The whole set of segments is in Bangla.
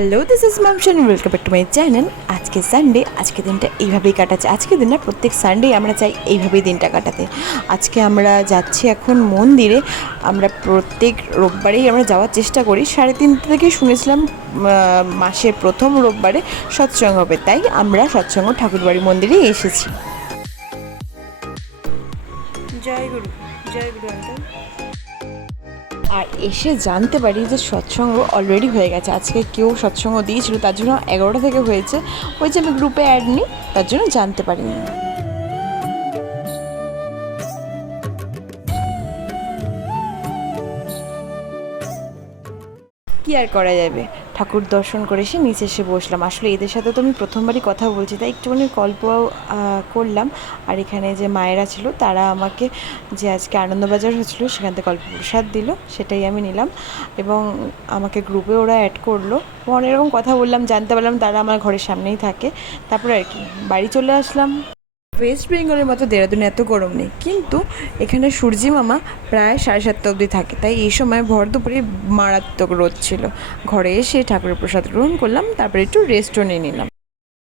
Hello this is মামশন welcome back to my channel আজকে সানডে আজকে দিনটা এইভাবেই কাটাচ্ছে। আজকে দিন না প্রত্যেক সানডে আমরা চাই এইভাবেই দিনটা কাটাতে। আজকে আমরা যাচ্ছি এখন মন্দিরে। আমরা প্রত্যেক রোববারেই আমরা যাওয়ার চেষ্টা করি। সাড়ে তিনটে থেকে শুনেছিলাম মাসের প্রথম রোববারে সৎসঙ্গ হবে। তাই আমরা সৎসঙ্গ ঠাকুরবাড়ি মন্দিরে এসেছি। জয় গুরু জয় গুরু আর এসে জানতে পারি যে সৎসঙ্গ অলরেডি হয়ে গেছে। আজকে কেউ সৎসঙ্গ দিয়েছিল, তার জন্য এগারোটা থেকে হয়েছে। ওই যে আমি গ্রুপে অ্যাড নিই, তার জন্য জানতে পারিনি। কি আর করা যাবে? ঠাকুর দর্শন করে এসে নিচে এসে বসলাম। আসলে এদের সাথে তো আমি প্রথমবারই কথা বলছি, তাই একটুখানি গল্প করলাম। আর এখানে যে মায়েরা ছিল, তারা আমাকে যে আজকে আনন্দবাজার হচ্ছিল, সেখান থেকে গল্প প্রসাদ দিল, সেটাই আমি নিলাম। এবং আমাকে গ্রুপে ওরা অ্যাড করল। অনেক রকম কথা বললাম, জানতে পারলাম তারা আমার ঘরের সামনেই থাকে। তারপরে আর কি, বাড়ি চলে আসলাম। ওয়েস্ট বেঙ্গলের মতো দেরাদুনে এত গরম নেই। কিন্তু এখানে সূর্যি মামা প্রায় সাড়ে সাতটা অবধি থাকে। তাই এই সময় ভর দুপুরে মারাত্মক রোদ ছিল। ঘরে এসে ঠাকুরের প্রসাদ গ্রহণ করলাম, তারপরে একটু রেস্টও নিয়ে নিলাম।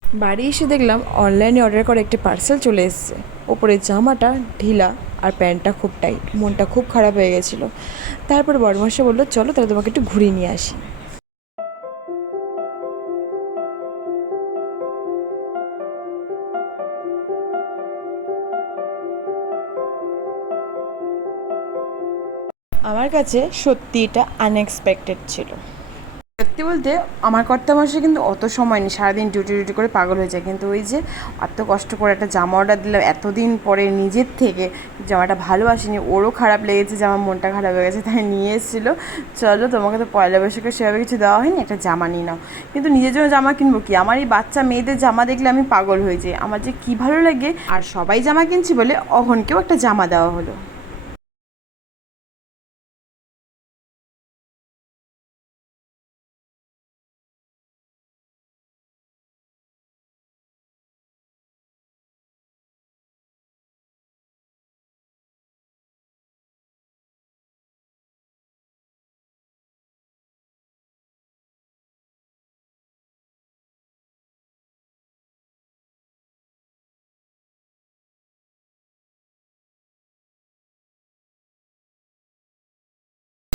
বাড়ি এসে দেখলাম অনলাইনে অর্ডার করা একটি পার্সেল চলে এসেছে। ওপরে জামাটা ঢিলা আর প্যান্টটা খুব টাইট মনটা খুব খারাপ হয়ে গেছিল। তারপর বড়মাসে বলল, চলো তাহলে তোমাকে একটু ঘুরিয়ে নিয়ে আসি। আমার কাছে সত্যি এটা আনএক্সপেক্টেড ছিল। সত্যি বলতে আমার কর্তা মাসে কিন্তু অত সময় নেই, সারাদিন ডিউটি ডিউটি করে পাগল হয়ে যায়। কিন্তু ওই যে এত কষ্ট করে একটা জামা অর্ডার দিলাম, এতদিন পরে নিজের থেকে জামাটা ভালোবাসিনি, ওরও খারাপ লেগেছে যে আমার মনটা খারাপ হয়ে গেছে, তাই নিয়ে এসেছিল। চলো তোমাকে তো পয়লা বৈশাখে সেভাবে কিছু দেওয়া হয়নি, একটা জামা নিয়ে নাও। কিন্তু নিজের জন্য জামা কিনবো কি? আমার এই বাচ্চা, মেয়েদের জামা দেখলে আমি পাগল হয়ে যাই। আমার যে কী ভালো লাগে, আর সবাই জামা কিনছি বলে অহনকেও একটা জামা দেওয়া হলো।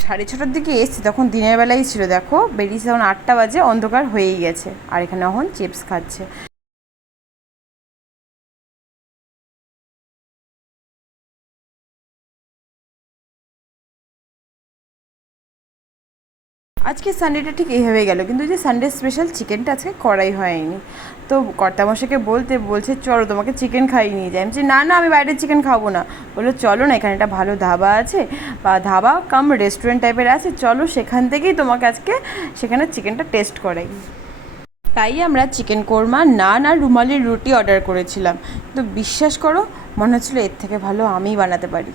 সাড়ে ছটার দিকে এসছি, তখন দিনের বেলাই ছিল, দেখো। বেরিয়েছে তখন আটটা বাজে, অন্ধকার হয়েই গেছে। আর এখানে এখন চিপস খাচ্ছে। আজকে সানডেটা ঠিক এইভাবে গেল, কিন্তু যে সানডে স্পেশাল চিকেনটা আজকে করাই হয়নি। তো কর্তামশাকে বলতে, বলছে, চলো, তোমাকে চিকেন খাইয়ে নিয়ে যাই। আমি না না, আমি বাইরের চিকেন খাব না। বলল, চলো না, এখানে একটা ভালো ধাবা আছে, বা ধাবা কাম রেস্টুরেন্ট টাইপের আছে, চলো সেখান থেকেই তোমাকে আজকে সেখানে চিকেনটা টেস্ট করাই। তাই আমরা চিকেন কোরমা নান আর রুমালির রুটি অর্ডার করেছিলাম। তো বিশ্বাস করো, মনে হচ্ছিল এর থেকে ভালো আমিই বানাতে পারি।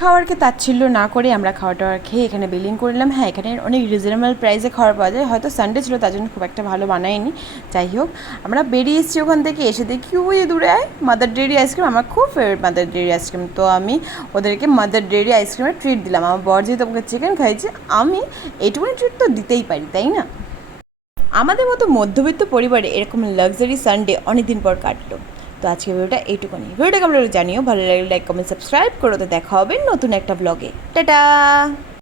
খাওয়ারকে তাচ্ছিল্য না করে আমরা খাওয়া টাওয়ার খেয়ে এখানে বিলিং করলাম। হ্যাঁ এখানে অনেক রিজনেবল প্রাইসে খাওয়ার পাওয়া যায়। হয়তো সানডে ছিল, তার জন্য খুব একটা ভালো বানায়নি। যাই হোক, আমরা বেরিয়ে এসেছি ওখান থেকে। এসে দেখি ওই দূরে মাদার ডেয়ারি আইসক্রিম আমার খুব ফেভারিট মাদার ডেয়ারি আইসক্রিম তো আমি ওদেরকে মাদার ডেয়ারি আইসক্রিমের ট্রিট দিলাম। আমার বর যেহেতু আমাকে চিকেন খাইছে আমি এইটুকুনি ট্রিট তো দিতেই পারি, তাই না? আমাদের মতো মধ্যবিত্ত পরিবারে এরকম লাক্সারি সানডে অনেকদিন পর কাটলো। তো আজকে ভিডিওটা এইটুকুনি। ভিডিওটা কেমন জানিও, ভালো লাগলে লাইক কমেন্ট সাবস্ক্রাইব করো তো দেখা হবে নতুন একটা ব্লগে টাটা!